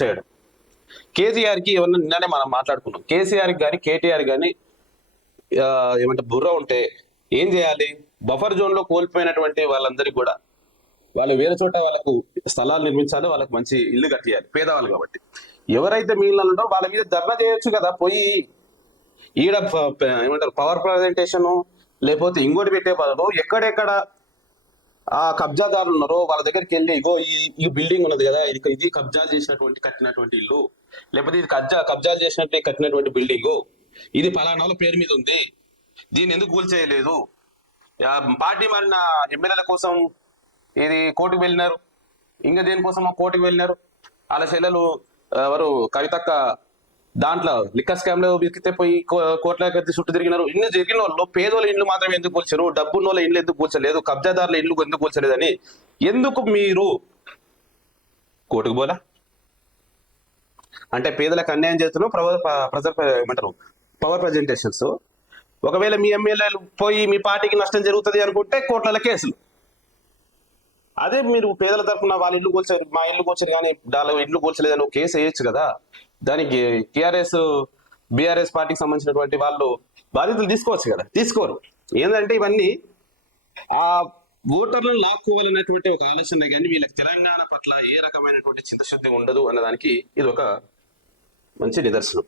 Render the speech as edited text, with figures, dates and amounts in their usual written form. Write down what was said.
చేయడం. కేసీఆర్కి ఏమన్నా నిన్ననే మనం మాట్లాడుకున్నాం, కేసీఆర్కి కానీ కేటీఆర్ కానీ ఏమంటే బుర్ర ఉంటే ఏం చేయాలి? బఫర్ జోన్ లో కోల్పోయినటువంటి వాళ్ళందరికీ కూడా వాళ్ళు వేరే చోట వాళ్ళకు స్థలాలు నిర్మించాలి, వాళ్ళకి మంచి ఇల్లు కట్టియాలి, పేదవాళ్ళు కాబట్టి. ఎవరైతే మిగిలిన ఉంటారో వాళ్ళ మీద ధర్నా చేయొచ్చు కదా, పోయి ఈడ ఏమంటారు పవర్ ప్రజెంటేషన్ లేకపోతే ఇంకోటి పెట్టే బదులు ఎక్కడెక్కడ ఆ కబ్జాదారులు ఉన్నారో వాళ్ళ దగ్గరికి వెళ్ళి, ఇగో ఈ బిల్డింగ్ ఉన్నది కదా, ఇది కబ్జాలు చేసినటువంటి కట్టినటువంటి ఇల్లు, లేకపోతే ఇది కబ్జాలు చేసినట్టు కట్టినటువంటి బిల్డింగ్, ఇది ఫలానా పేరు మీద ఉంది, దీన్ని ఎందుకు కూల్చేయలేదు? పార్టీ మారిన ఎమ్మెల్యేల కోసం ఇది కోర్టుకు వెళ్ళినారు, ఇంకా దేనికోసం కోర్టుకు వెళ్ళినారు. వాళ్ళ చెల్లెలు ఎవరు కవితక్క దాంట్లో లిక్కర్ స్కామ్ లో బిక్కితే పోయి కోట్ల చుట్టూ తిరిగినారు. ఇన్ని జరిగిన వాళ్ళు పేదోళ్ళ ఇండ్లు మాత్రమే ఎందుకు కూల్చారు, డబ్బున్న వాళ్ళ ఇండ్లు ఎందుకు కూల్చలేదు, కబ్జాదారుల ఇండ్లు ఎందుకు కూల్చలేదని ఎందుకు మీరు కోర్టుకు పోలా? అంటే పేదలకు అన్యాయం చేస్తున్నారు ఏమంటారు పవర్ ప్రజెంటేషన్స్. ఒకవేళ మీ ఎమ్మెల్యేలు పోయి మీ పార్టీకి నష్టం జరుగుతుంది అనుకుంటే కోర్టుల కేసులు. అదే మీరు పేదల తరఫున వాళ్ళ ఇల్లు కూల్చారు, మా ఇల్లు కూల్చారు కానీ వాళ్ళ ఇల్లు కూల్చలేదని ఒక కేసు వేయచ్చు కదా. దానికి టిఆర్ఎస్ బీఆర్ఎస్ పార్టీకి సంబంధించినటువంటి వాళ్ళు బాధ్యతలు తీసుకోవచ్చు కదా, తీసుకోరు. ఏంటంటే ఇవన్నీ ఆ ఓటర్లను లాక్కోవాలనేటువంటి ఒక ఆలోచన, కానీ వీళ్ళకి తెలంగాణ పట్ల ఏ రకమైనటువంటి చింతశుద్ధి ఉండదు అన్నదానికి ఇది ఒక మంచి నిదర్శనం.